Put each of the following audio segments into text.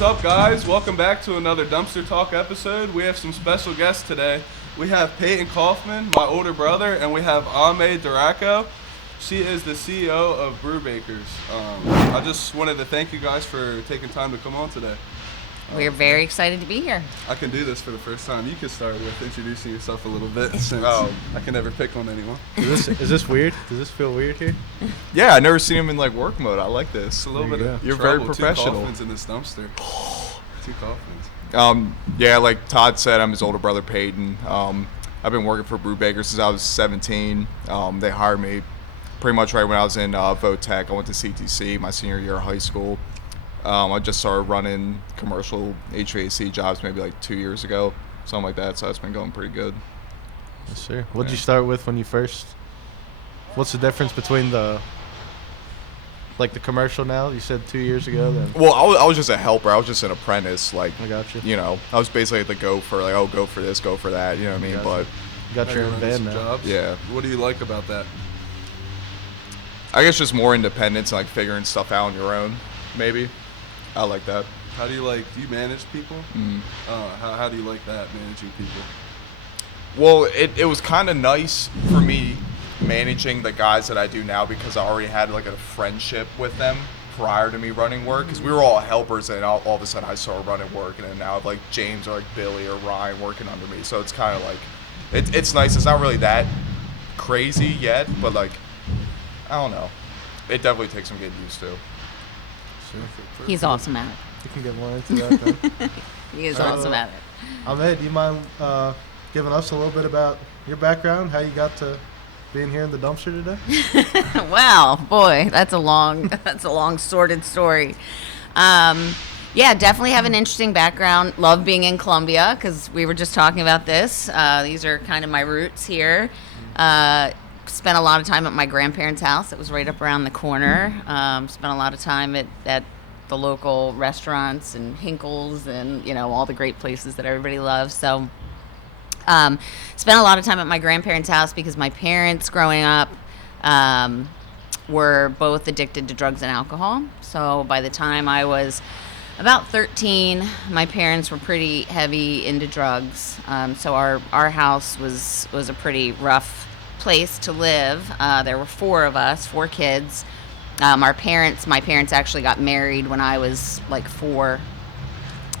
What's up, guys? Welcome back to another Dumpster Talk episode. We have some special guests today. We have Peyton Kauffman, my older brother, and we have Aimee Deraco. She is the CEO of Brubakers. I just wanted to thank you guys for taking time to come on today. We're very excited to be here. I can do this for the first time. You can start with introducing yourself a little bit since I can never pick on anyone. Is this weird? Does this feel weird here? Yeah, I've never seen him in like work mode. I like this. It's a little bit of You're trouble. very professional. 2 Kauffmans in this dumpster. 2 Kauffmans. Yeah, like Todd said, I'm his older brother Peyton. I've been working for Brubaker since I was 17. They hired me pretty much right when I was in Votech. I went to CTC my senior year of high school. I just started running commercial HVAC jobs maybe like 2 years ago, something like that. So it's been going pretty good. Yes, sir. What did you start with when you first? What's the difference between the commercial now? You said 2 years ago. Then. Well, I was just a helper. I was just an apprentice. Like, I got you. You know, I was basically the go for like, go for this, go for that. You know what I mean? But you got your own van now. Jobs. Yeah. What do you like about that? I guess just more independence and like figuring stuff out on your own, maybe. I like that. How do you do you manage people? Mm-hmm. How do you like that, managing people? Well, it was kind of nice for me managing the guys that I do now because I already had like a friendship with them prior to me running work, because we were all helpers, and all of a sudden I started running work, and then now I have like James or like Billy or Ryan working under me. So it's kind of like, it's nice. It's not really that crazy yet, but like, I don't know. It definitely takes some getting used to. He's awesome at it. You can get more into that then. He is awesome at it. Aimee, do you mind giving us a little bit about your background, how you got to being here in the dumpster today? Wow, boy, that's a long sordid story. Yeah, definitely have an interesting background. Love being in Columbia because we were just talking about this. These are kind of my roots here. Spent a lot of time at my grandparents' house. It was right up around the corner. Spent a lot of time at the local restaurants and Hinkle's and, you know, all the great places that everybody loves. So spent a lot of time at my grandparents' house because my parents growing up were both addicted to drugs and alcohol. So by the time I was about 13, my parents were pretty heavy into drugs. So our house was a pretty rough place to live. There were 4 of us, 4 kids. My parents actually got married when I was like 4,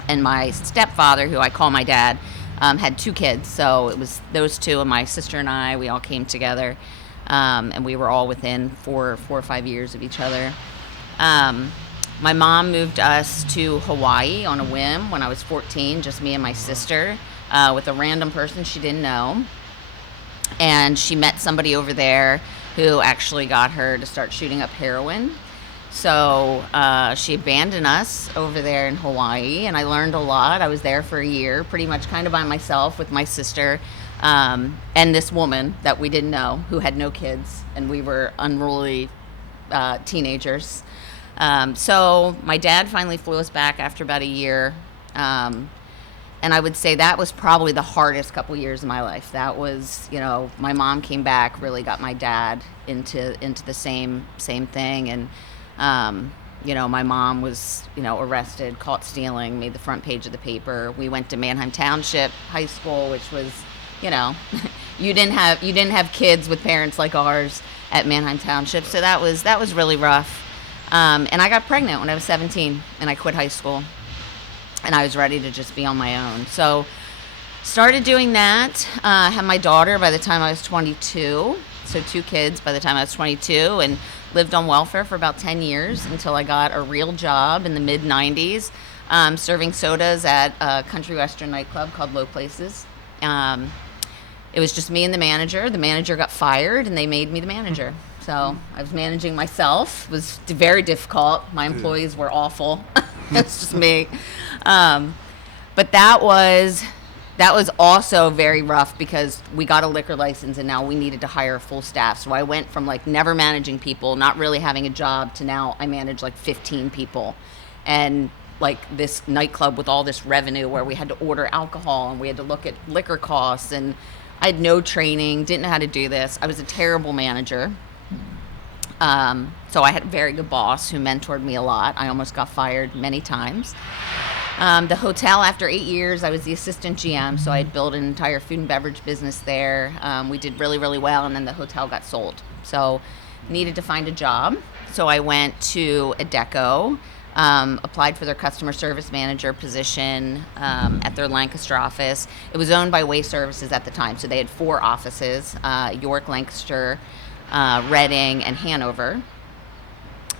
and my stepfather, who I call my dad, had 2 kids. So it was those 2, and my sister and I, we all came together, and we were all within 4 or 5 years of each other. My mom moved us to Hawaii on a whim when I was 14, just me and my sister, with a random person she didn't know. And she met somebody over there who actually got her to start shooting up heroin. So she abandoned us over there in Hawaii, and I learned a lot. I was there for a year, pretty much kind of by myself with my sister and this woman that we didn't know who had no kids, and we were unruly teenagers. So my dad finally flew us back after about a year. And I would say that was probably the hardest couple years of my life. That was, you know, my mom came back, really got my dad into the same thing. And, you know, my mom was, you know, arrested, caught stealing, made the front page of the paper. We went to Manheim Township High School, which was, you know, you didn't have kids with parents like ours at Manheim Township. So that was really rough. And I got pregnant when I was 17, and I quit high school. And I was ready to just be on my own. So started doing that. Had my daughter by the time I was 22. So 2 kids by the time I was 22, and lived on welfare for about 10 years until I got a real job in the mid-90s, serving sodas at a country western nightclub called Low Places. It was just me and the manager. The manager got fired, and they made me the manager. So I was managing myself. It was very difficult. My employees were awful. It's just me. But that was also very rough because we got a liquor license, and now we needed to hire a full staff. So I went from like never managing people, not really having a job, to now I manage like 15 people. And like this nightclub with all this revenue where we had to order alcohol and we had to look at liquor costs, and I had no training, didn't know how to do this. I was a terrible manager. So I had a very good boss who mentored me a lot. I almost got fired many times. The hotel, after 8 years, I was the assistant GM, so I had built an entire food and beverage business there. We did really, really well, and then the hotel got sold. So needed to find a job. So I went to Deraco, applied for their customer service manager position at their Lancaster office. It was owned by Way Services at the time, so they had 4 offices, York, Lancaster, Reading, and Hanover.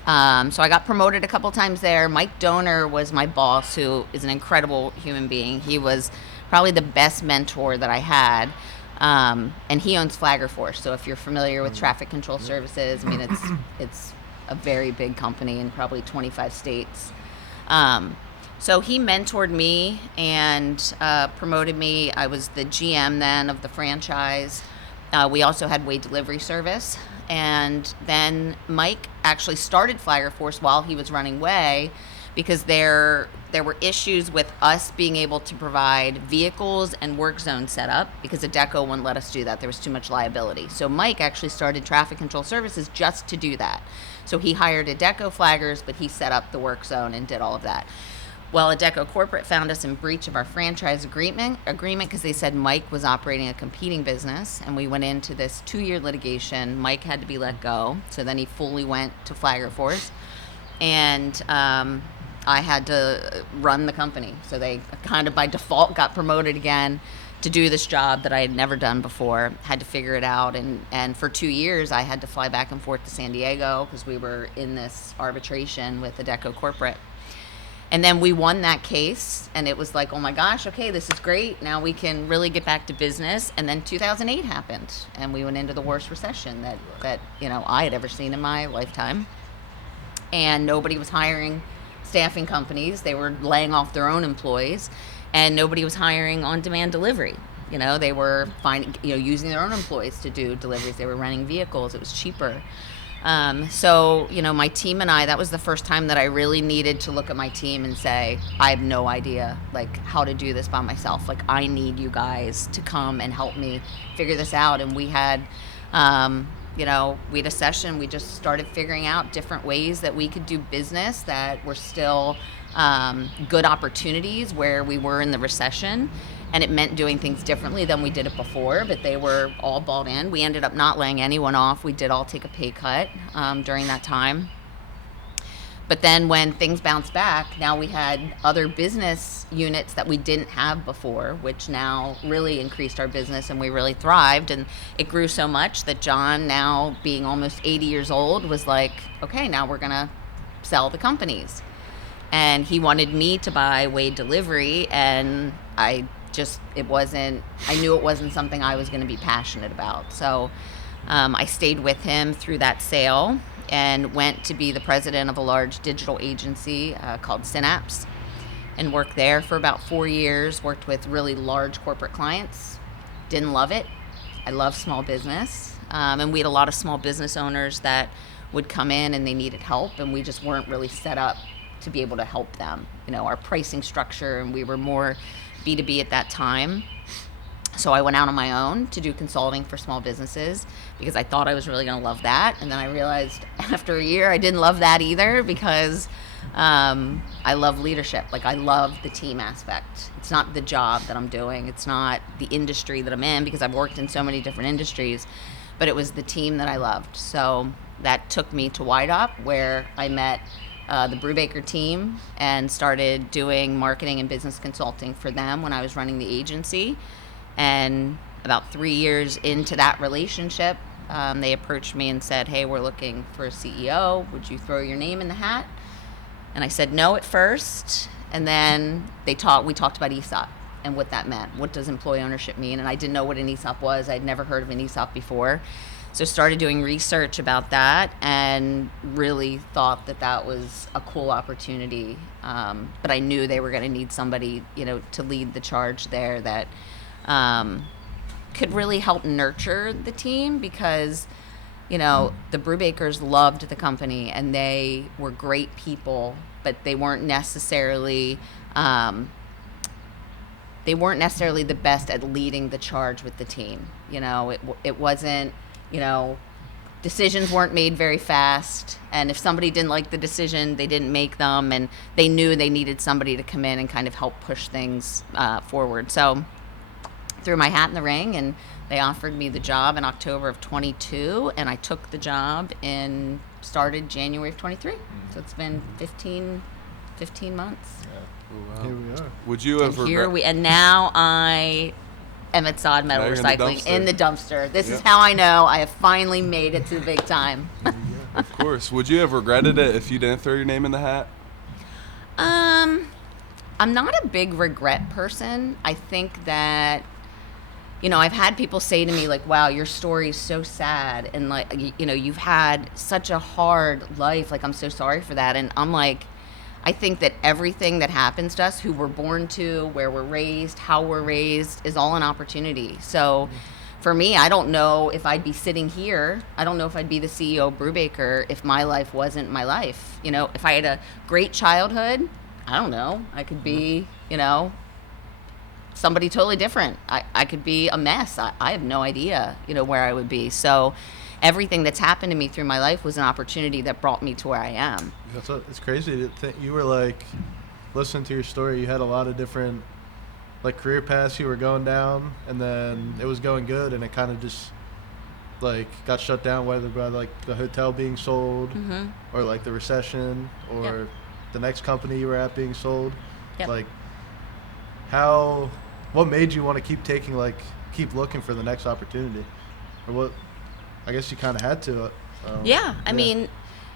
So I got promoted a couple times there. Mike Donor was my boss, who is an incredible human being. He was probably the best mentor that I had. And he owns Flagger Force. So if you're familiar with traffic control services, I mean, it's a very big company in probably 25 states. So he mentored me and promoted me. I was the GM then of the franchise. We also had Way Delivery Service. And then Mike actually started Flagger Force while he was running Way, because there were issues with us being able to provide vehicles and work zone setup, because Deraco wouldn't let us do that. There was too much liability. So Mike actually started traffic control services just to do that. So he hired Deraco flaggers, but he set up the work zone and did all of that. Well, Deraco corporate found us in breach of our franchise agreement because they said Mike was operating a competing business, and we went into this 2-year litigation. Mike had to be let go, so then he fully went to Flagger Force, and I had to run the company. So they kind of by default got promoted again to do this job that I had never done before. Had to figure it out, and for 2 years I had to fly back and forth to San Diego because we were in this arbitration with Deraco corporate. And then we won that case, and it was like, oh my gosh, okay, this is great. Now we can really get back to business. And then 2008 happened, and we went into the worst recession that I had ever seen in my lifetime. And nobody was hiring staffing companies. They were laying off their own employees, and nobody was hiring on-demand delivery. They were using their own employees to do deliveries. They were renting vehicles. It was cheaper. So my team and I, that was the first time that I really needed to look at my team and say, I have no idea, how to do this by myself. I need you guys to come and help me figure this out. And we had, we had a session. We just started figuring out different ways that we could do business that were still good opportunities where we were in the recession. And it meant doing things differently than we did it before, but they were all bought in. We ended up not laying anyone off. We did all take a pay cut during that time. But then when things bounced back, now we had other business units that we didn't have before, which now really increased our business, and we really thrived. And it grew so much that John, now being almost 80 years old, was like, okay, now we're going to sell the companies. And he wanted me to buy Way Delivery, and I knew it wasn't something I was going to be passionate about. So I stayed with him through that sale and went to be the president of a large digital agency called Synapse, and worked there for about 4 years, worked with really large corporate clients. Didn't love it. I love small business. And we had a lot of small business owners that would come in and they needed help, and we just weren't really set up to be able to help them. Our pricing structure, and we were more B2B at that time. So I went out on my own to do consulting for small businesses because I thought I was really going to love that. And then I realized after a year I didn't love that either, because I love leadership. I love the team aspect. It's not the job that I'm doing. It's not the industry that I'm in, because I've worked in so many different industries, but it was the team that I loved. So that took me to YDOP, where I met the Brubaker team and started doing marketing and business consulting for them when I was running the agency. And about 3 years into that relationship, they approached me and said, hey, we're looking for a CEO. Would you throw your name in the hat? And I said no at first. And then we talked about ESOP and what that meant. What does employee ownership mean? And I didn't know what an ESOP was. I'd never heard of an ESOP before. So started doing research about that and really thought that was a cool opportunity. But I knew they were going to need somebody, to lead the charge there that could really help nurture the team, because, the Brubakers loved the company and they were great people, but they weren't necessarily the best at leading the charge with the team. It wasn't, decisions weren't made very fast, and if somebody didn't like the decision, they didn't make them, and they knew they needed somebody to come in and kind of help push things forward. So threw my hat in the ring, and they offered me the job in October of 22, and I took the job and started January of 23. So it's been 15 months. Oh, wow. Here we are. Would you have And now I am at Sod Metal Now you're Recycling in the dumpster. This is Yep. how I know I have finally made it to the big time. Of course. Would you have regretted it if you didn't throw your name in the hat? I'm not a big regret person. I think that, I've had people say to me, like, wow, your story is so sad. And, like, you've had such a hard life. Like, I'm so sorry for that. And I'm like, I think that everything that happens to us, who we're born to, where we're raised, how we're raised, is all an opportunity. So for me, I don't know if I'd be sitting here. I don't know if I'd be the CEO of Brubaker if my life wasn't my life. If I had a great childhood, I don't know. I could be, somebody totally different. I could be a mess. I have no idea, where I would be. So everything that's happened to me through my life was an opportunity that brought me to where I am. It's crazy to think you were like, listening to your story, you had a lot of different like career paths you were going down, and then it was going good, and it kind of just like got shut down, whether by like the hotel being sold, or like the recession, or the next company you were at being sold. Yep. Like, what made you want to keep looking for the next opportunity, or what? I guess you kind of had to. I mean,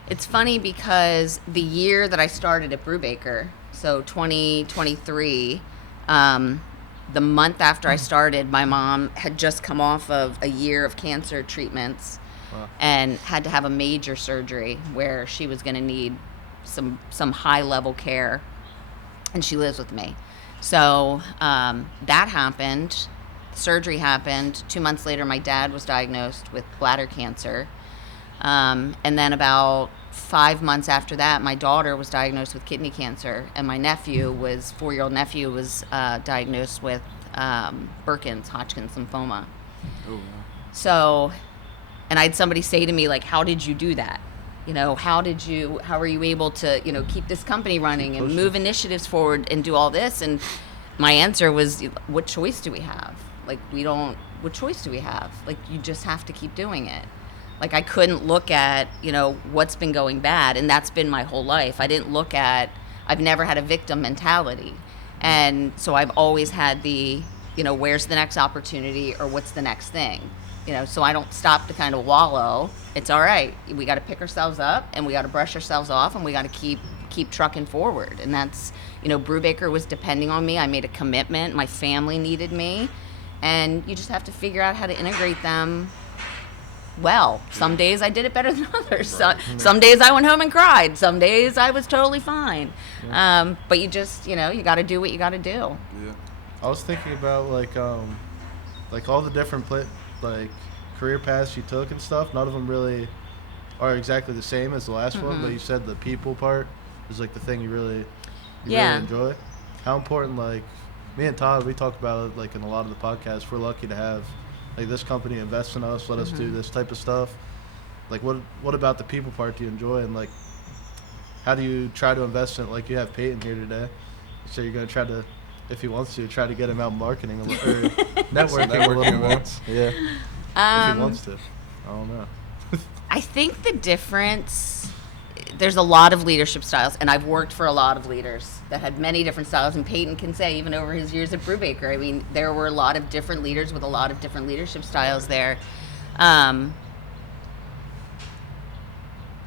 it's funny because the year that I started at Brubaker, so 2023, the month after I started, my mom had just come off of a year of cancer treatments. Wow. And had to have a major surgery where she was going to need some high-level care, and she lives with me. So that happened. Surgery happened. 2 months later, my dad was diagnosed with bladder cancer. And then about 5 months after that, my daughter was diagnosed with kidney cancer, and my 4-year-old nephew was diagnosed with Burkitt's, Hodgkin's lymphoma. Oh, wow. So, and I had somebody say to me, like, how did you do that? How were you able to, keep this company running and move initiatives forward and do all this? And my answer was, what choice do we have? Like, what choice do we have? Like, you just have to keep doing it. Like, I couldn't look at, what's been going bad, and that's been my whole life. I've never had a victim mentality. And so I've always had the, where's the next opportunity, or what's the next thing? So I don't stop to kind of wallow. It's all right. We got to pick ourselves up, and we got to brush ourselves off, and we got to keep trucking forward. And that's, Brubaker was depending on me. I made a commitment. My family needed me. And you just have to figure out how to integrate them well. Some days I did it better than others. Right. Some days I went home and cried. Some days I was totally fine. But you just, you got to do what you got to do. Yeah. I was thinking about like all the different career paths you took and stuff. None of them really are exactly the same as the last one, but you said the people part is like the thing you really enjoy. How important, like me and Todd, we talk about it like in a lot of the podcasts. We're lucky to have like this company invest in us, let us do this type of stuff. Like what about the people part do you enjoy, and like how do you try to invest in it? Like you have Peyton here today, so you're gonna try to, if he wants to, try to get him out marketing or networking a little more. Yeah. If he wants to. I don't know. I think the difference, there's a lot of leadership styles, and I've worked for a lot of leaders that had many different styles, and Peyton can say, even over his years at Brubaker, I mean, there were a lot of different leaders with a lot of different leadership styles there. I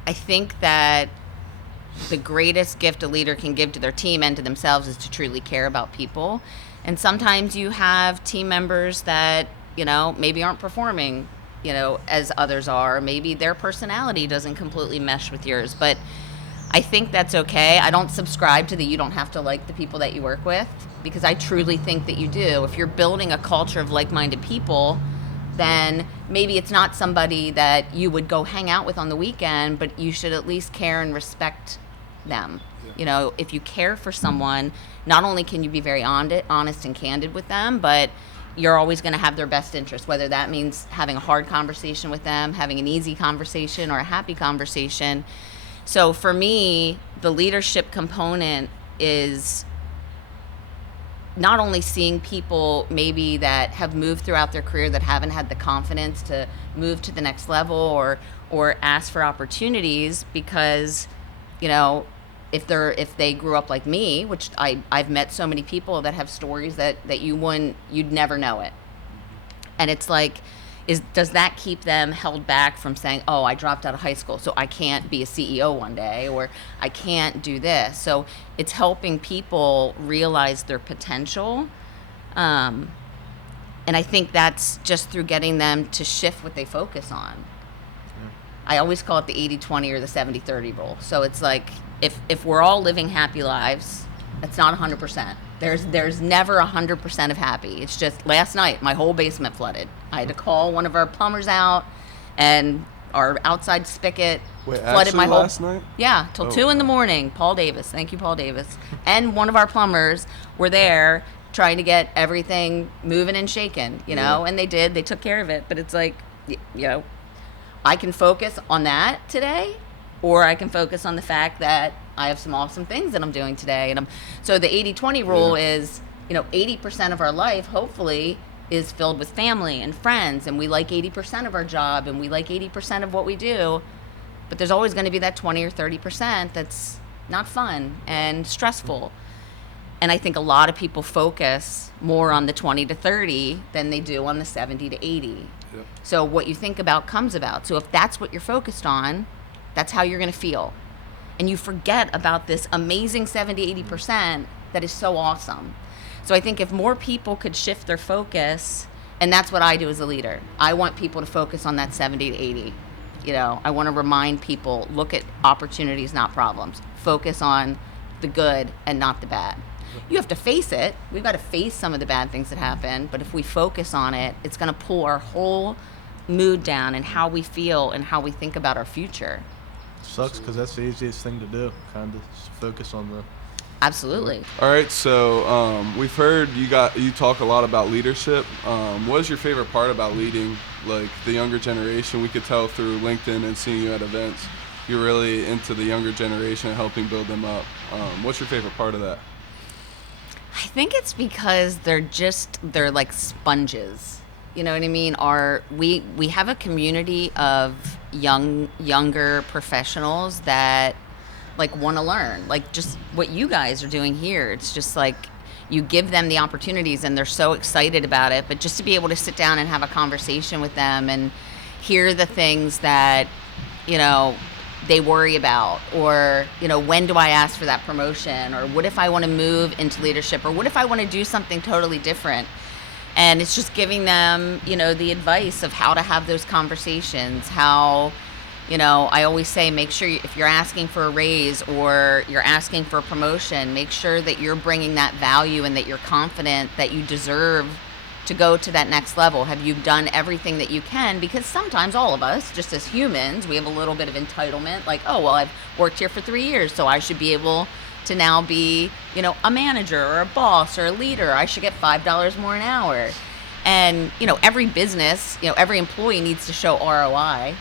think that the greatest gift a leader can give to their team and to themselves is to truly care about people. And sometimes you have team members that, maybe aren't performing, as others are. Maybe their personality doesn't completely mesh with yours. But I think that's okay. I don't subscribe to the you don't have to like the people that you work with, because I truly think that you do. If you're building a culture of like-minded people, then maybe it's not somebody that you would go hang out with on the weekend, but you should at least care and respect them. Yeah. If you care for someone, not only can you be very honest and candid with them, but you're always going to have their best interest, whether that means having a hard conversation with them, having an easy conversation, or a happy conversation. So for me, the leadership component is not only seeing people maybe that have moved throughout their career that haven't had the confidence to move to the next level or ask for opportunities, because, you know, if they grew up like me, which I've met so many people that have stories that you'd never know it. And it's like, does that keep them held back from saying, oh, I dropped out of high school, so I can't be a CEO one day, or I can't do this. So it's helping people realize their potential. And I think that's just through getting them to shift what they focus on. I always call it the 80-20 or the 70-30 rule. So it's like, if we're all living happy lives, it's not 100%. There's never 100% of happy. It's just last night, my whole basement flooded. I had to call one of our plumbers out, and our outside spigot flooded my whole... last night? Yeah, till 2 in the morning. Paul Davis. Thank you, Paul Davis. And one of our plumbers were there trying to get everything moving and shaking, you know, and they did. They took care of it. But it's like, you know, I can focus on that today, or I can focus on the fact that I have some awesome things that I'm doing today. And so the 80-20 rule is, you know, 80% of our life, hopefully, is filled with family and friends, and we like 80% of our job, and we like 80% of what we do. But there's always going to be that 20 or 30% that's not fun and stressful. And I think a lot of people focus more on the 20 to 30 than they do on the 70 to 80. Yep. So what you think about comes about. So if that's what you're focused on, that's how you're going to feel. And you forget about this amazing 70-80% that is so awesome. So I think if more people could shift their focus, and that's what I do as a leader. I want people to focus on that 70 to 80. You know, I want to remind people, look at opportunities, not problems. Focus on the good and not the bad. You have to face it. We've got to face some of the bad things that happen. But if we focus on it, it's going to pull our whole mood down and how we feel and how we think about our future. Sucks because that's the easiest thing to do, kind of focus on the... Absolutely. All right, so we've heard you talk a lot about leadership. What is your favorite part about leading, like, the younger generation? We could tell through LinkedIn and seeing you at events, you're really into the younger generation and helping build them up. What's your favorite part of that? I think it's because they're like sponges. You know what I mean? We have a community of younger professionals that like want to learn, like just what you guys are doing here. It's just like you give them the opportunities and they're so excited about it, but just to be able to sit down and have a conversation with them and hear the things that, you know, they worry about, or, you know, when do I ask for that promotion, or what if I want to move into leadership, or what if I want to do something totally different. And it's just giving them, you know, the advice of how to have those conversations, how, you know, I always say, make sure if you're asking for a raise or you're asking for a promotion, make sure that you're bringing that value and that you're confident that you deserve to go to that next level. Have you done everything that you can? Because sometimes all of us, just as humans, we have a little bit of entitlement, like, oh, well, I've worked here for 3 years, so I should be able to now be, you know, a manager or a boss or a leader. I should get $5 more an hour. And, you know, every business, you know, every employee needs to show ROI.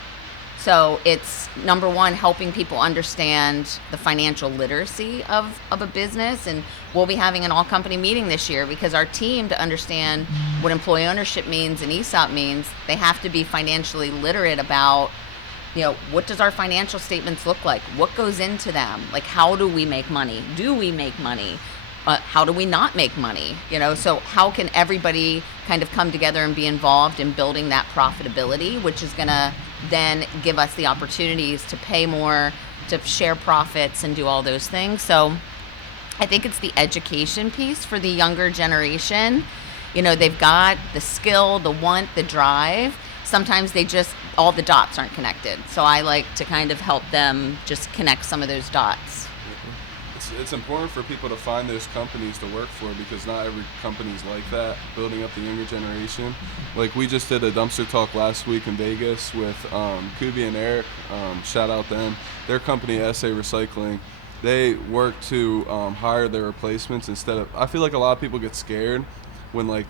So it's, number one, helping people understand the financial literacy of a business. And we'll be having an all-company meeting this year because our team, to understand what employee ownership means and ESOP means, they have to be financially literate about, you know, what does our financial statements look like? What goes into them? Like, how do we make money? Do we make money? How do we not make money? You know, so how can everybody kind of come together and be involved in building that profitability, which is going to then give us the opportunities to pay more, to share profits and do all those things. So I think it's the education piece for the younger generation. You know, they've got the skill, the want, the drive. Sometimes all the dots aren't connected. So I like to kind of help them just connect some of those dots. It's important for people to find those companies to work for, because not every company's like that, building up the younger generation. Like, we just did a dumpster talk last week in Vegas with Kubi and Eric. Shout out them. Their company, SA Recycling, they work to hire their replacements instead of... I feel like a lot of people get scared when, like,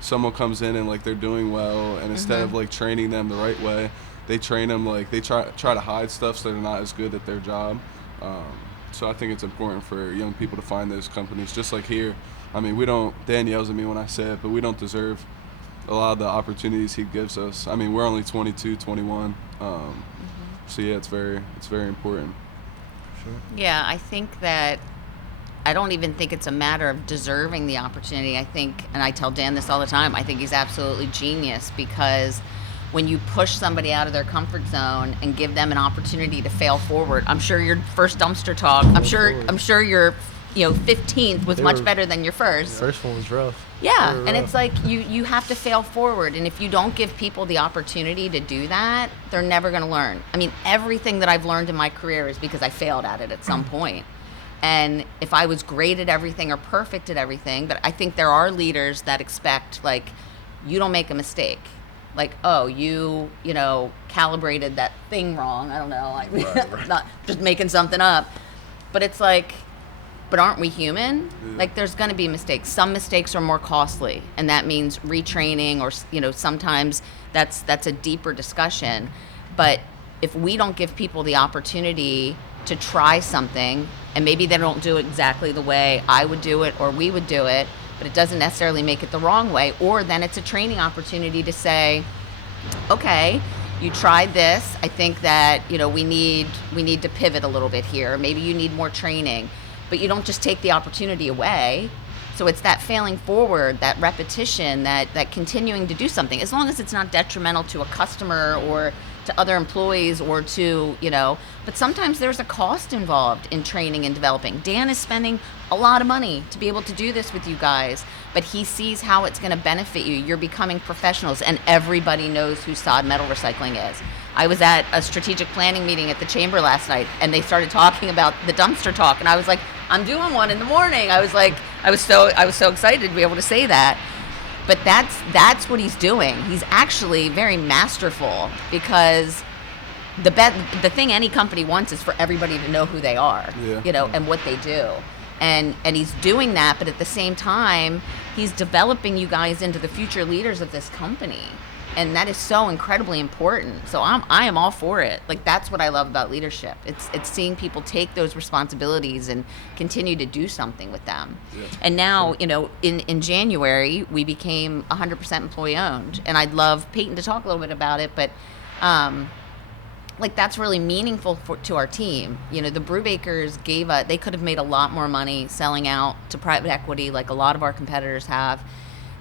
someone comes in and like they're doing well, and instead of like training them the right way, they train them like they try to hide stuff so they're not as good at their job. So I think it's important for young people to find those companies, just like here. I mean, Dan yells at me when I say it, but we don't deserve a lot of the opportunities he gives us. I mean, we're only 22, 21. So yeah, it's very important. Sure. Yeah, I think that I don't even think it's a matter of deserving the opportunity. I think, and I tell Dan this all the time, I think he's absolutely genius, because when you push somebody out of their comfort zone and give them an opportunity to fail forward, I'm sure your first dumpster talk, I'm sure your 15th was much better than your first. First one was rough. Yeah, and it's like you have to fail forward, and if you don't give people the opportunity to do that, they're never going to learn. I mean, everything that I've learned in my career is because I failed at it at some point. And if I was great at everything or perfect at everything, but I think there are leaders that expect, like, you don't make a mistake. Like, oh, you calibrated that thing wrong. I don't know. Right. Not just making something up. But it's like, but aren't we human? Yeah. Like, there's going to be mistakes. Some mistakes are more costly, and that means retraining, or sometimes that's a deeper discussion. But if we don't give people the opportunity to try something, and maybe they don't do it exactly the way I would do it or we would do it, but it doesn't necessarily make it the wrong way, or then it's a training opportunity to say, okay, you tried this. I think that we need to pivot a little bit here. Maybe you need more training. But you don't just take the opportunity away. So it's that failing forward, that repetition, that continuing to do something, as long as it's not detrimental to a customer or to other employees or to, but sometimes there's a cost involved in training and developing. Dan is spending a lot of money to be able to do this with you guys, but he sees how it's going to benefit you. You're becoming professionals, and everybody knows who Sod Metal Recycling is. I was at a strategic planning meeting at the chamber last night, and they started talking about the dumpster talk, and I was like, I'm doing one in the morning. I was so excited to be able to say that. But that's what he's doing. He's actually very masterful, because the thing any company wants is for everybody to know who they are, and what they do. And he's doing that, but at the same time, he's developing you guys into the future leaders of this company. And that is so incredibly important. So I am all for it. Like, that's what I love about leadership. It's seeing people take those responsibilities and continue to do something with them. Yeah. And now, in January, we became 100% employee owned. And I'd love Peyton to talk a little bit about it, but that's really meaningful to our team. The Brubakers they could have made a lot more money selling out to private equity, like a lot of our competitors have.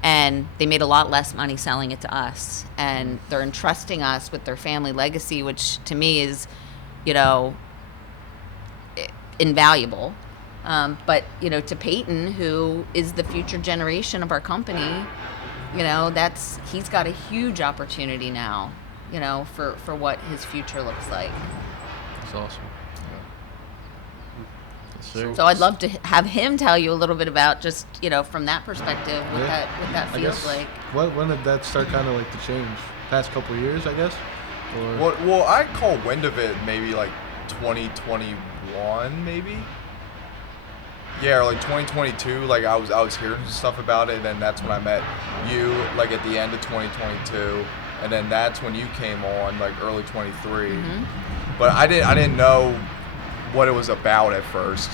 And they made a lot less money selling it to us. And they're entrusting us with their family legacy, which to me is, invaluable. But, to Peyton, who is the future generation of our company, he's got a huge opportunity now, for what his future looks like. That's awesome. So I'd love to have him tell you a little bit about just, from that perspective, what that feels like. When did that start kind of like to change? Past couple of years, I guess? Or? Well, I caught wind of it maybe like 2021, maybe? Yeah, or like 2022, like I was hearing stuff about it, and that's when I met you, like at the end of 2022, and then that's when you came on, like early 23. Mm-hmm. But I didn't know what it was about at first.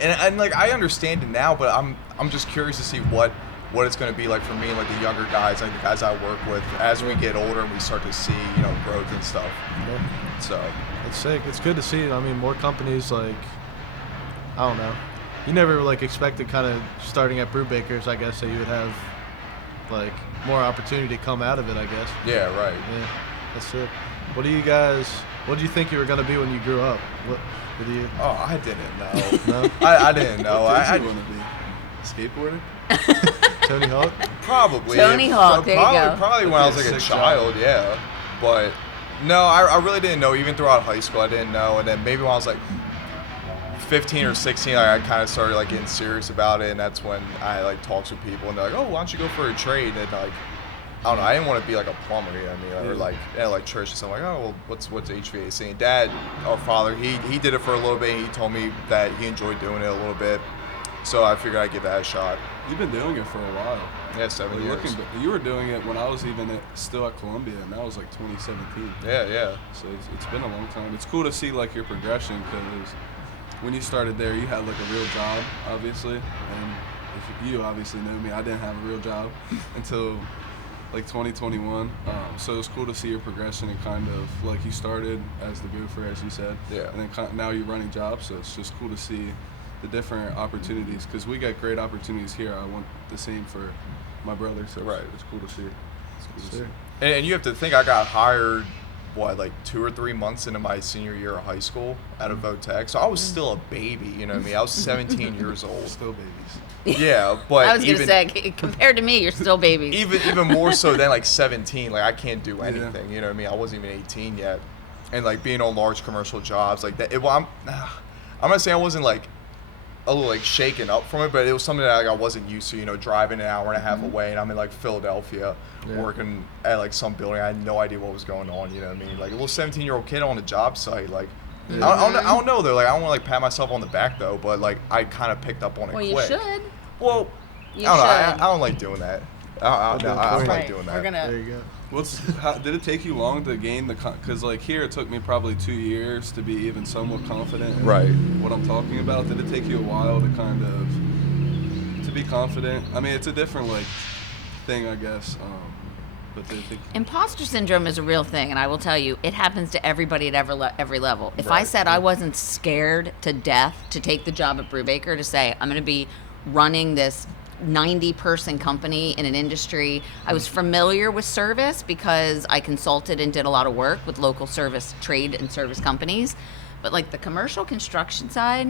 And like I understand it now, but I'm just curious to see what it's going to be like for me and like the younger guys, like the guys I work with, as we get older and we start to see growth and stuff. Yeah. So it's sick. It's good to see. I mean, more companies, like, I don't know. You never like expected kind of starting at Brubakers, I guess, that you would have like more opportunity to come out of it, I guess. Yeah, right. Yeah, that's it. What do you think you were going to be when you grew up? What do you? Oh, I didn't know. No? I didn't know. What did you want to be? Skateboarder? Tony Hawk? Probably. Tony Hawk, there you go. Probably when I was like a child, yeah. But no, I really didn't know. Even throughout high school, I didn't know. And then maybe when I was like 15 or 16, I kind of started like getting serious about it. And that's when I like talked to people, and they're like, "Oh, why don't you go for a trade?" And like, I don't know. I didn't want to be like a plumber, or like an electrician. So I'm like, oh, well, what's HVAC? And Dad, our father, he did it for a little bit. And he told me that he enjoyed doing it a little bit. So I figured I'd give that a shot. You've been doing it for a while. Yeah, 7 Like, years. you were doing it when I was even still at Columbia, and that was like 2017. Yeah. So it's been a long time. It's cool to see like your progression, because when you started there, you had like a real job, obviously, and if you obviously knew me, I didn't have a real job until like 2021. So it's cool to see your progression, and kind of like you started as the goofer, as you said, Yeah. and then now you're running jobs. So it's just cool to see the different opportunities, because we get great opportunities here. I want the same for my brother, so Right. it's cool to see. It's cool to see. And you have to think, I got hired, like 2 or 3 months into my senior year of high school out of Votech. So I was still a baby, you know what I mean? I was 17 years old. Still babies. Yeah, but I was going to say, compared to me, you're still babies. even more so than like 17. Like, I can't do anything, you know what I mean? I wasn't even 18 yet. And like being on large commercial jobs like that, I'm not saying I wasn't like a little like shaken up from it, but it was something that like, I wasn't used to, you know, driving an hour and a half away, and I'm in like Philadelphia working at like some building. I had no idea what was going on, you know what I mean? Like a little 17-year-old kid on a job site, like I don't know though, like I don't want to like pat myself on the back though, but like I kind of picked up on it Well, quick. you should. Well, You I don't know. should. I don't like doing that. I don't like doing that. We're gonna. There you go. Did it take you long to gain the, because like here it took me probably 2 years to be even somewhat confident in Right. what I'm talking about. Did it take you a while to kind of, to be confident? I mean, it's a different like thing, I guess, but did it take Imposter syndrome is a real thing, and I will tell you, it happens to everybody at every level. If I Right. said I wasn't scared to death to take the job at Brubaker, to say I'm going to be running this 90-person company in an industry, I was familiar with service because I consulted and did a lot of work with local service, trade and service companies, but like the commercial construction side,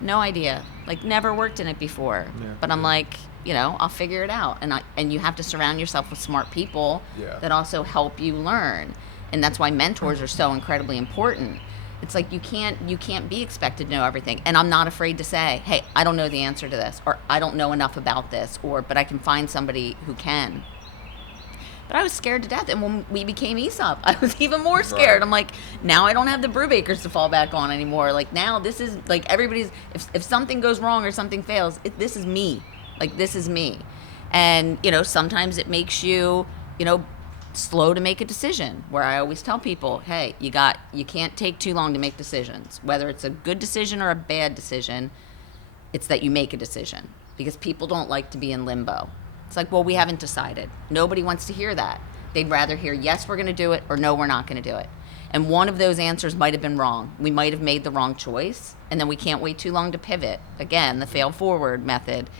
no idea. Like never worked in it before. Yeah. But I'm like, you know, I'll figure it out. And you have to surround yourself with smart people Yeah. that also help you learn. And that's why mentors are so incredibly important. It's like you can't be expected to know everything. And I'm not afraid to say, hey, I don't know the answer to this, or I don't know enough about this, but I can find somebody who can. But I was scared to death. And when we became ESOP, I was even more scared. Right. I'm like, now I don't have the Brubakers to fall back on anymore. Like now this is like everybody's, if something goes wrong or something fails, this is me. Like this is me. And, you know, sometimes it makes you, you know, slow to make a decision, where I always tell people, hey, you can't take too long to make decisions. Whether it's a good decision or a bad decision, it's that you make a decision, because people don't like to be in limbo. It's like, well, we haven't decided. Nobody wants to hear that. They'd rather hear, yes, we're going to do it, or no, we're not going to do it. And one of those answers might have been wrong. We might have made the wrong choice, and then we can't wait too long to pivot. Again, the fail forward method.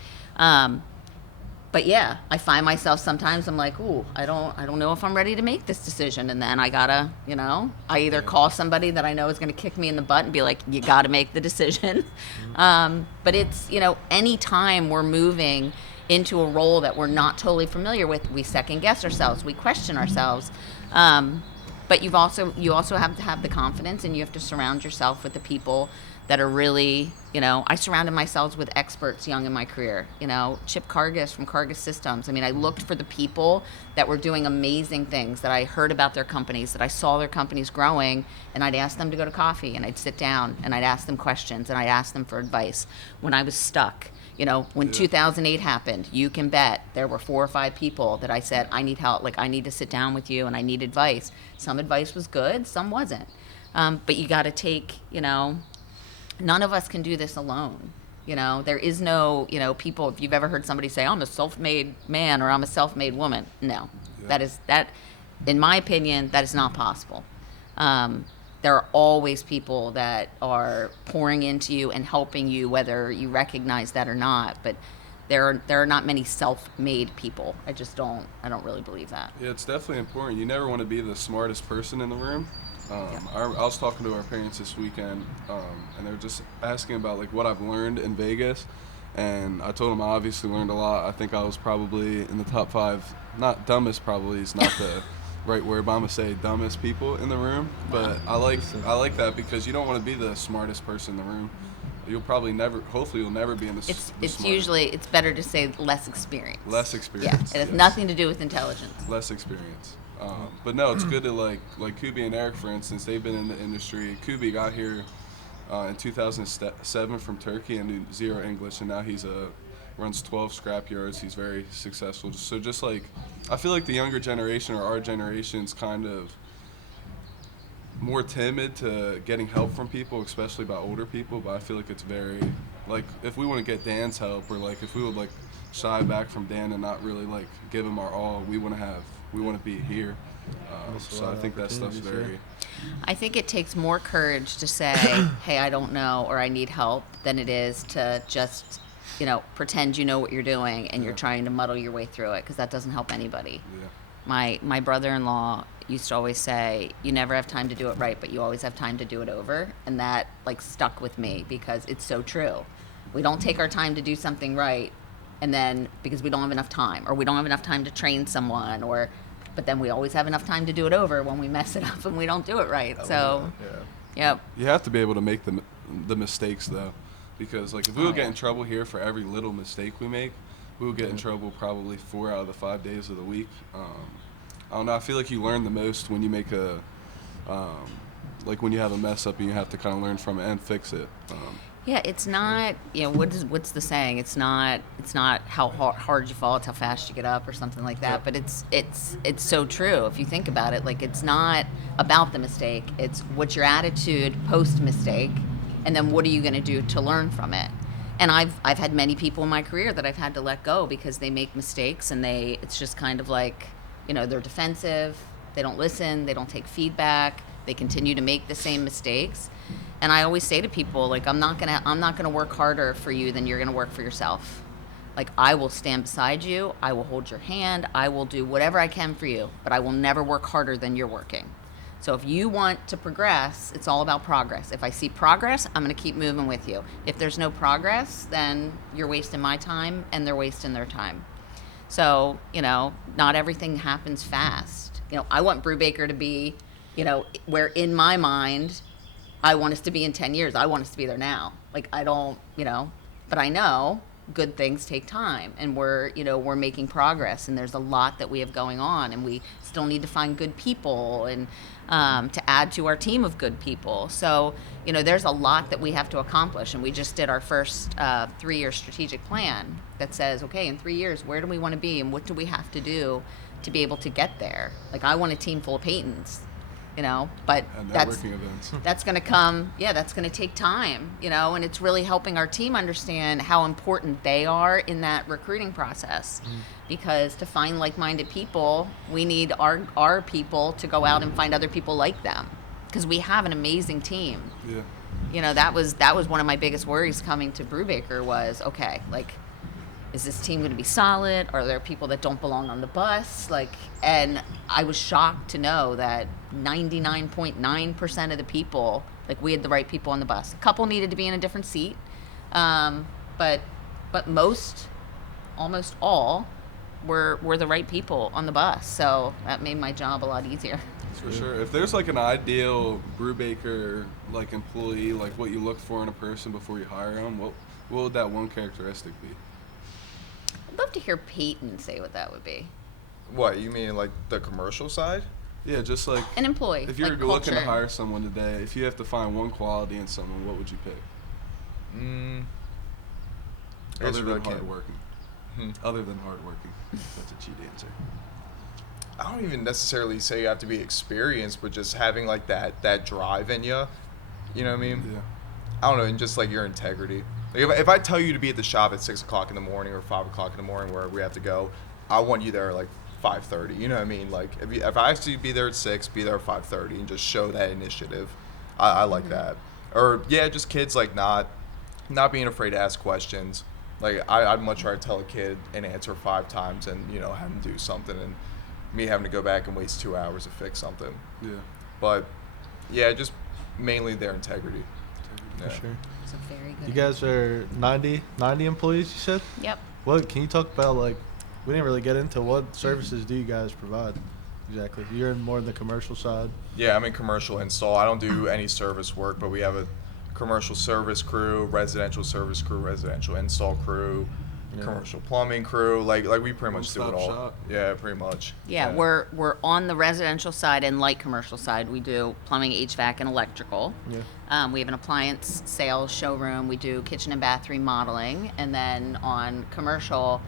But yeah, I find myself sometimes, I'm like, ooh, I don't know if I'm ready to make this decision. And then I gotta, you know, I either call somebody that I know is gonna kick me in the butt and be like, you gotta make the decision. But it's, you know, anytime we're moving into a role that we're not totally familiar with, we second guess ourselves, we question ourselves. But you also have to have the confidence, and you have to surround yourself with the people that are really, you know, I surrounded myself with experts young in my career. You know, Chip Cargis from Cargis Systems. I mean, I looked for the people that were doing amazing things, that I heard about their companies, that I saw their companies growing, and I'd ask them to go to coffee, and I'd sit down, and I'd ask them questions, and I'd ask them for advice. When I was stuck, you know, when 2008 happened, you can bet there were 4 or 5 people that I said, I need help, like I need to sit down with you, and I need advice. Some advice was good, some wasn't. But you got to take, you know, none of us can do this alone. You know, there is no, you know, people, if you've ever heard somebody say, I'm a self-made man or I'm a self-made woman. No, that, in my opinion, that is not possible. There are always people that are pouring into you and helping you, whether you recognize that or not. But there are not many self-made people. I don't really believe that. Yeah, it's definitely important. You never want to be the smartest person in the room. I was talking to our parents this weekend, and they were just asking about like what I've learned in Vegas, and I told them I obviously learned a lot. I think I was probably in the top 5, not dumbest probably is not the right word, but I'm gonna say dumbest people in the room. But I like that, because you don't want to be the smartest person in the room. Hopefully you'll never be in the It's usually, it's better to say less experience. Less experience. Yeah, it has nothing to do with intelligence. Less experience. But no, it's good to like Kubi and Eric, for instance. They've been in the industry. Kubi got here in 2007 from Turkey and knew zero English, and now he's a runs 12 scrap yards. He's very successful. So just like, I feel like the younger generation or our generation's kind of more timid to getting help from people, especially by older people. But I feel like it's very, like, if we want to get Dan's help, or like if we would like shy back from Dan and not really like give him our all, we want to be here. So I think that stuff's very. I think it takes more courage to say, hey, I don't know, or I need help, than it is to just, pretend you know what you're doing and you're trying to muddle your way through it, because that doesn't help anybody. Yeah. My brother-in-law used to always say, you never have time to do it right, but you always have time to do it over. And that like stuck with me, because it's so true. We don't take our time to do something right, and then because we don't have enough time, or we don't have enough time to train someone, but then we always have enough time to do it over when we mess it up and we don't do it right. Yep. You have to be able to make the mistakes though, because like if we would get in trouble here for every little mistake we make, we would get in trouble probably 4 out of the 5 days of the week. I don't know. I feel like you learn the most when you make like when you have a mess up and you have to kind of learn from it and fix it. Yeah, it's not, what's the saying? It's not how hard you fall, it's how fast you get up, or something like that. But it's so true if you think about it. Like, it's not about the mistake. It's what's your attitude post mistake, and then what are you going to do to learn from it? And I've had many people in my career that I've had to let go because they make mistakes, and it's just kind of like, they're defensive, they don't listen, they don't take feedback, they continue to make the same mistakes. And I always say to people, like, I'm not gonna work harder for you than you're gonna work for yourself. Like, I will stand beside you, I will hold your hand, I will do whatever I can for you, but I will never work harder than you're working. So if you want to progress, it's all about progress. If I see progress, I'm gonna keep moving with you. If there's no progress, then you're wasting my time and they're wasting their time. So, not everything happens fast. I want Brubaker to be, where in my mind, I want us to be in 10 years. I want us to be there now. Like, I don't, but I know good things take time, and we're making progress, and there's a lot that we have going on, and we still need to find good people and to add to our team of good people. So, there's a lot that we have to accomplish, and we just did our first 3-year strategic plan that says, okay, in 3 years, where do we want to be, and what do we have to do to be able to get there? Like, I want a team full of Peytons. But that's going to come, that's going to take time, and it's really helping our team understand how important they are in that recruiting process. Because to find like-minded people, we need our people to go out and find other people like them, because we have an amazing team. That was one of my biggest worries coming to Brubaker was, okay, like, is this team going to be solid? Are there people that don't belong on the bus? And I was shocked to know that 99.9% of the people, we had the right people on the bus. A couple needed to be in a different seat, but almost all were the right people on the bus. So that made my job a lot easier. For sure. If there's an ideal Brubaker employee, what you look for in a person before you hire them, what would that one characteristic be? I'd love to hear Peyton say what that would be. What, you mean the commercial side? Yeah, just an employee. If you're looking to hire someone today, if you have to find one quality in someone, what would you pick? Other than hardworking. Other than hardworking. That's a cheat answer. I don't even necessarily say you have to be experienced, but just having that drive in you. You know what I mean? Yeah. I don't know, and just your integrity. If I tell you to be at the shop at 6 o'clock in the morning or 5 o'clock in the morning where we have to go, I want you there at 5:30. You know what I mean? If I actually be there at 6, be there at 5:30 and just show that initiative. I like that. Or just kids not being afraid to ask questions. I'd much rather tell a kid an answer 5 times and have them do something, and me having to go back and waste 2 hours to fix something. Yeah. But just mainly their integrity. For sure. It's a very good. You guys are 90 employees, you said? Yep. What can you talk about? We didn't really get into what services do you guys provide exactly? You're in more in the commercial side. Yeah, I'm in commercial install. I don't do any service work, but we have a commercial service crew, residential service crew, residential install crew, commercial plumbing crew. Like we pretty much do it One-stop all. shop. Yeah, pretty much. Yeah, we're on the residential side and light commercial side. We do plumbing, HVAC, and electrical. Yeah. We have an appliance sales showroom. We do kitchen and bath remodeling. And then on commercial,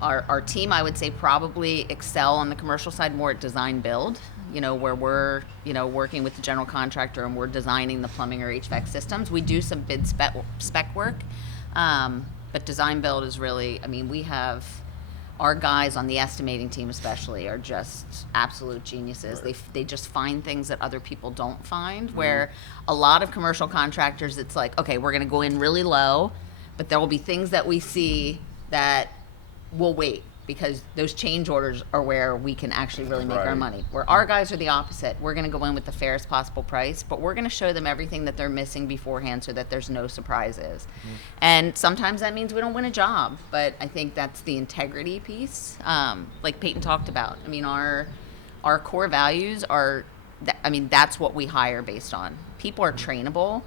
our team, I would say, probably excel on the commercial side more at design build, where we're, working with the general contractor and we're designing the plumbing or HVAC systems. We do some bid spec work, but design build is really, we have our guys on the estimating team especially are just absolute geniuses. They just find things that other people don't find, where a lot of commercial contractors, it's like, okay, we're going to go in really low, but there will be things that we see that we'll wait, because those change orders are where we can actually really make our money. Where our guys are the opposite. We're going to go in with the fairest possible price, but we're going to show them everything that they're missing beforehand so that there's no surprises. And sometimes that means we don't win a job, but I think that's the integrity piece. Like Peyton talked about. Our core values are, that's what we hire based on. People are trainable.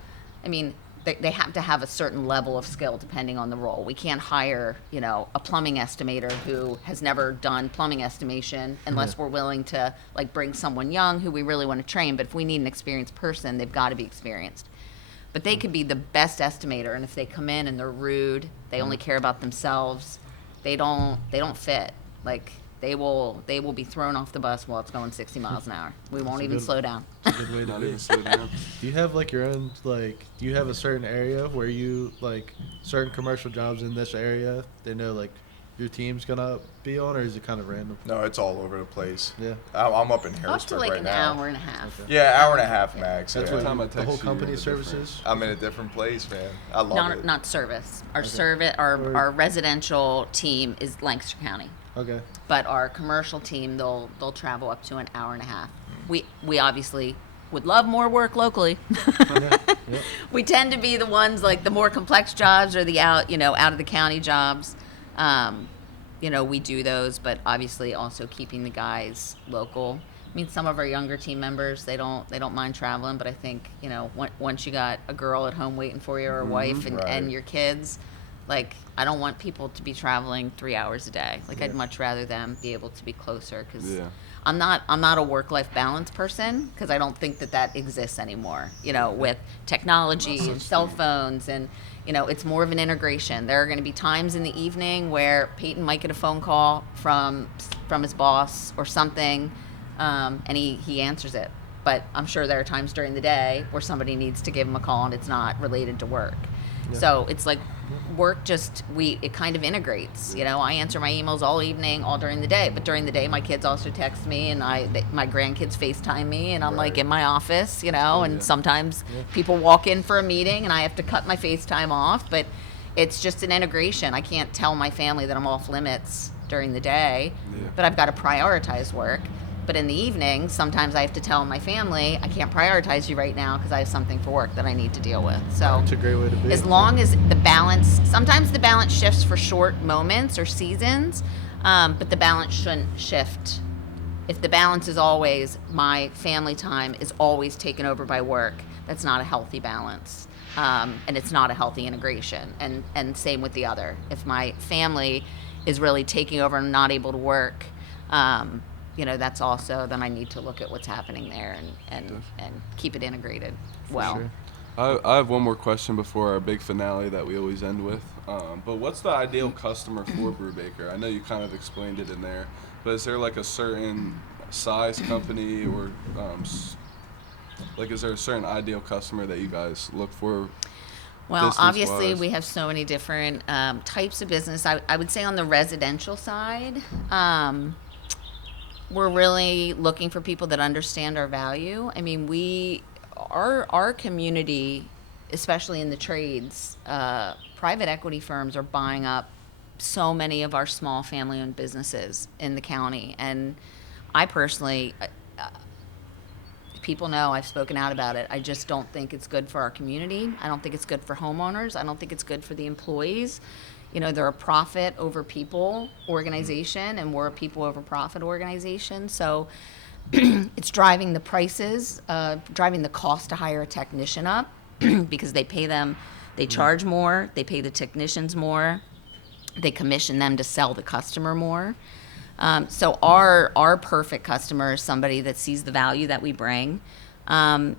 They have to have a certain level of skill depending on the role. We can't hire, a plumbing estimator who has never done plumbing estimation unless we're willing to bring someone young who we really want to train. But if we need an experienced person, they've got to be experienced. But they could be the best estimator, and if they come in and they're rude, they only care about themselves, they don't fit. They will be thrown off the bus while it's going 60 miles an hour. We won't even slow down. It's a good way to Not be. even slow down. Do you have your own do you have a certain area where you certain commercial jobs in this area they know your team's gonna be on, or is it kind of random? No, it's all over the place. Yeah. I'm up in Up to Harrisburg an right now. hour and a half. Okay. Yeah, hour and a half max. That's yeah. what time I the text whole you, company you're different. services. I'm in a different place, man. I love it. Not service. Our Okay. our residential team is Lancaster County, Okay. but our commercial team they'll travel up to an hour and a half. We obviously would love more work locally. Yeah. Yep. We tend to be the ones the more complex jobs or the out of the county jobs. We do those, but obviously also keeping the guys local. Some of our younger team members, they don't mind traveling, but I think, once you got a girl at home waiting for you or a wife and, Right. and your kids, I don't want people to be traveling 3 hours a day. I'd much rather them be able to be closer, because Yeah. I'm not a work-life balance person, because I don't think that exists anymore, with technology No and such cell thing. phones and, it's more of an integration. There are going to be times in the evening where Peyton might get a phone call from his boss or something, and he answers it. But I'm sure there are times during the day where somebody needs to give him a call and it's not related to work. Yeah. So it's work it kind of integrates. I answer my emails all evening, all during the day. But during the day, my kids also text me, and my grandkids FaceTime me, and I'm Right. in my office, and yeah. sometimes Yeah. people walk in for a meeting, and I have to cut my FaceTime off. But it's just an integration. I can't tell my family that I'm off limits during the day, Yeah. but I've got to prioritize work. But in the evening, sometimes I have to tell my family, I can't prioritize you right now because I have something for work that I need to deal with. So It's a great way to be. as long as sometimes the balance shifts for short moments or seasons, but the balance shouldn't shift. If the balance is always my family time is always taken over by work, that's not a healthy balance. And it's not a healthy integration. And same with the other. If my family is really taking over and I'm not able to work, that's also, then I need to look at what's happening there and keep it integrated well. Sure. I have one more question before our big finale that we always end with. But what's the ideal customer for Brubaker? I know you kind of explained it in there, but is there a certain size company or is there a certain ideal customer that you guys look for? Well, obviously, distance-wise? we have so many different types of business. I would say on the residential side, we're really looking for people that understand our value. Our community, especially in the trades, private equity firms are buying up so many of our small family-owned businesses in the county. And I personally, people know I've spoken out about it. I just don't think it's good for our community. I don't think it's good for homeowners. I don't think it's good for the employees. They're a profit over people organization, and we're a people over profit organization. So it's driving the prices, driving the cost to hire a technician up because they charge more, they pay the technicians more. they commission them to sell the customer more. So our perfect customer is somebody that sees the value that we bring, and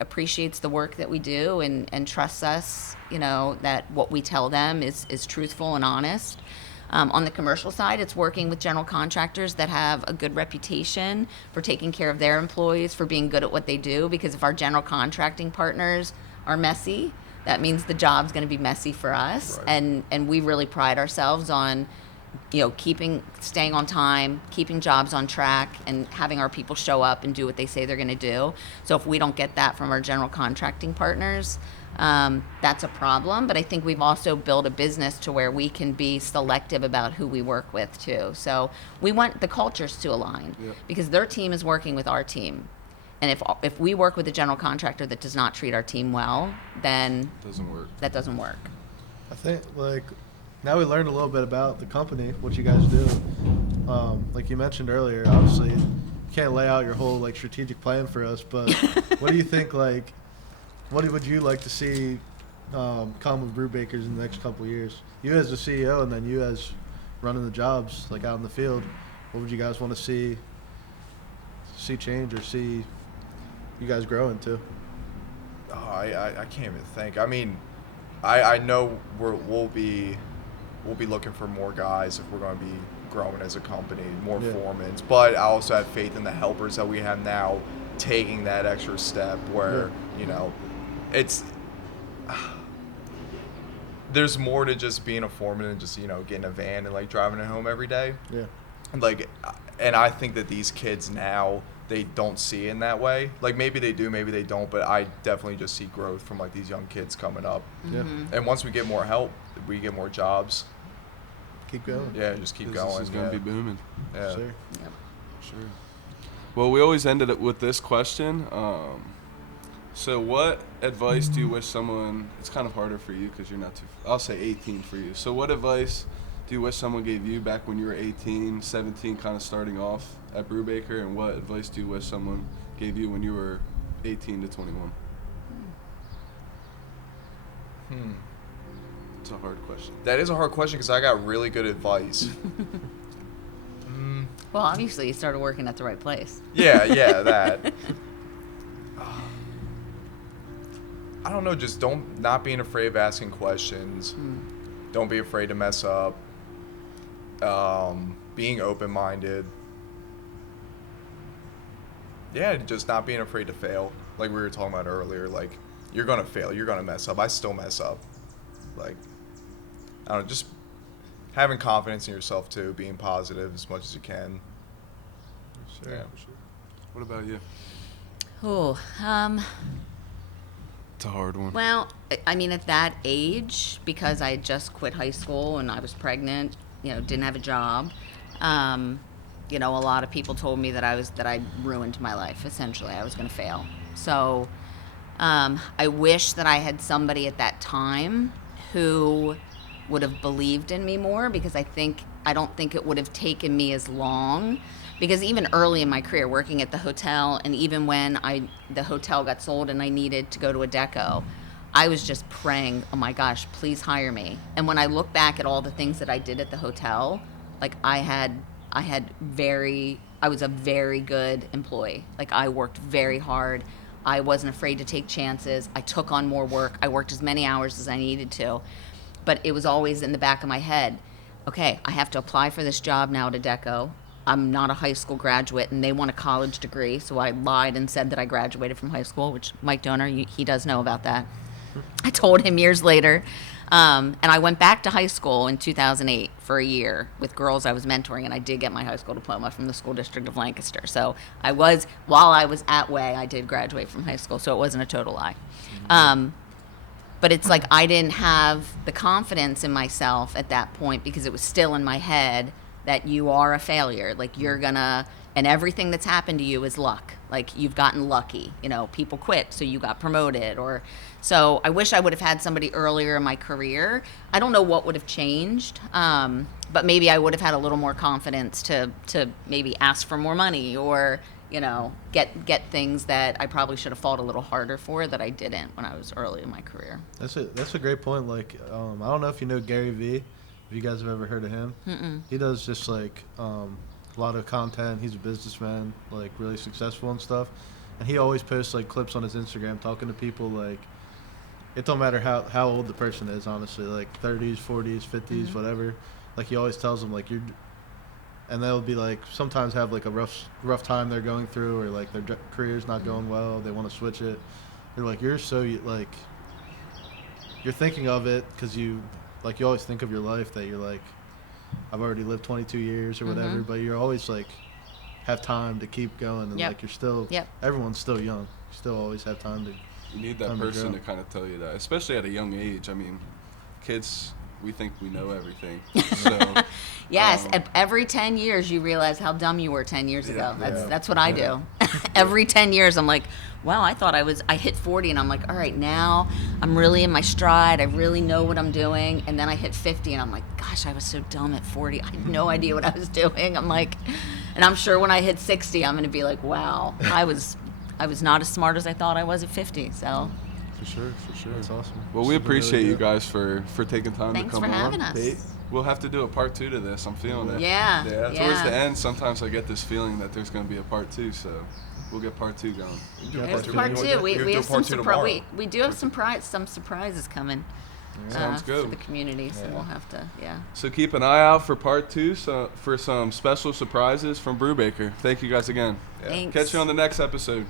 appreciates the work that we do and trusts us, that what we tell them is truthful and honest. On the commercial side, it's working with general contractors that have a good reputation for taking care of their employees, for being good at what they do, because if our general contracting partners are messy, that means the job's going to be messy for us. Right. And we really pride ourselves on staying on time, keeping jobs on track, and having our people show up and do what they say they're going to do. So if we don't get that from our general contracting partners, that's a problem. But I think we've also built a business to where we can be selective about who we work with too. So we want the cultures to align, because their team is working with our team. And if we work with a general contractor that does not treat our team well, then that doesn't work. I think, now we learned a little bit about the company, what you guys do. Like you mentioned earlier, obviously you can't lay out your whole strategic plan for us, but what do you think, what would you like to see come with Brubakers in the next couple of years? You as the CEO, and then you as running the jobs out in the field, what would you guys want to see change or see you guys grow into? Oh, I can't even think. I mean, I know we'll be looking for more guys if we're going to be growing as a company, more foremans. But I also have faith in the helpers that we have now taking that extra step where, it's there's more to just being a foreman and just, getting a van and driving it home every day. Yeah. And I think that these kids now, they don't see it in that way. Maybe they do, maybe they don't, but I definitely just see growth from these young kids coming up. Yeah. And once we get more help, we get more jobs. Keep going. Yeah, just keep Business going. is going to be booming. Yeah. Sure. Yep. Sure. Well, we always ended it with this question. So what advice do you wish someone, it's kind of harder for you because you're not I'll say 18 for you. So what advice do you wish someone gave you back when you were 18, 17, kind of starting off at Brubaker, and what advice do you wish someone gave you when you were 18 to 21? It's a hard question. That is a hard question because I got really good advice. Well, obviously you started working at the right place. Yeah, that. I don't know, just not being afraid of asking questions. Don't be afraid to mess up. Being open-minded. Yeah, just not being afraid to fail. Like we were talking about earlier, you're going to fail, you're going to mess up. I still mess up. I don't know, just having confidence in yourself too, being positive as much as you can. Sure. Yeah. What about you? Oh, It's a hard one. well, I mean, at that age, because I had just quit high school and I was pregnant, didn't have a job, a lot of people told me that I ruined my life. Essentially, I was going to fail. So, I wish that I had somebody at that time who would have believed in me more, because I don't think it would have taken me as long. Because even early in my career, working at the hotel, and even when the hotel got sold and I needed to go to a deco, I was just praying, oh my gosh, please hire me. And when I look back at all the things that I did at the hotel, I was a very good employee. I worked very hard. I wasn't afraid to take chances. I took on more work. I worked as many hours as I needed to. But it was always in the back of my head, okay, I have to apply for this job now at a deco. I'm not a high school graduate, and they want a college degree, so I lied and said that I graduated from high school, which Mike Donor, he does know about that. I told him years later. And I went back to high school in 2008 for a year with girls I was mentoring, and I did get my high school diploma from the school district of Lancaster. So while I was at Way, I did graduate from high school, so it wasn't a total lie. But it's I didn't have the confidence in myself at that point, because it was still in my head that you are a failure. You're gonna, and everything that's happened to you is luck. You've gotten lucky. People quit, so you got promoted. So I wish I would have had somebody earlier in my career. I don't know what would have changed, but maybe I would have had a little more confidence to maybe ask for more money, or get things that I probably should have fought a little harder for that I didn't when I was early in my career. That's a great point. I don't know if you know Gary Vee. If you guys have ever heard of him, he does just like a lot of content. He's a businessman, like really successful and stuff. And he always posts like clips on his Instagram talking to people like, it don't matter how old the person is, honestly, like 30s, 40s, 50s, whatever. Like he always tells them like and they'll be like sometimes have like a rough time they're going through, or like their career's not going well, they want to switch it. They're like, you're thinking of it because you always think of your life that you're like, I've already lived 22 years or whatever, but you're always like have time to keep going, and like you're still everyone's still young. You still always have time to. You need that person to kind of tell you that, especially at a young age. I mean, kids, we think we know everything. So, yes, every 10 years you realize how dumb you were 10 years ago. That's what I do. Every 10 years I'm like, wow, I hit 40 and I'm like, all right, now I'm really in my stride. I really know what I'm doing. And then I hit 50 and I'm like, gosh, I was so dumb at 40. I had no idea what I was doing. I'm like, and I'm sure when I hit 60, I'm going to be like, wow, I was not as smart as I thought I was at 50. So For sure. That's awesome. Well, we appreciate you guys for taking time Thanks to come for on. having us. Pete, we'll have to do a part 2 to this. I'm feeling it. Yeah. Towards the end, sometimes I get this feeling that there's going to be a part 2, so we'll get part 2 going. There's part 2. We have some we do have some surprises coming. Sounds good. For the community, so we'll have to, So keep an eye out for part 2 for some special surprises from Brubaker. Thank you guys again. Thanks. Catch you on the next episode.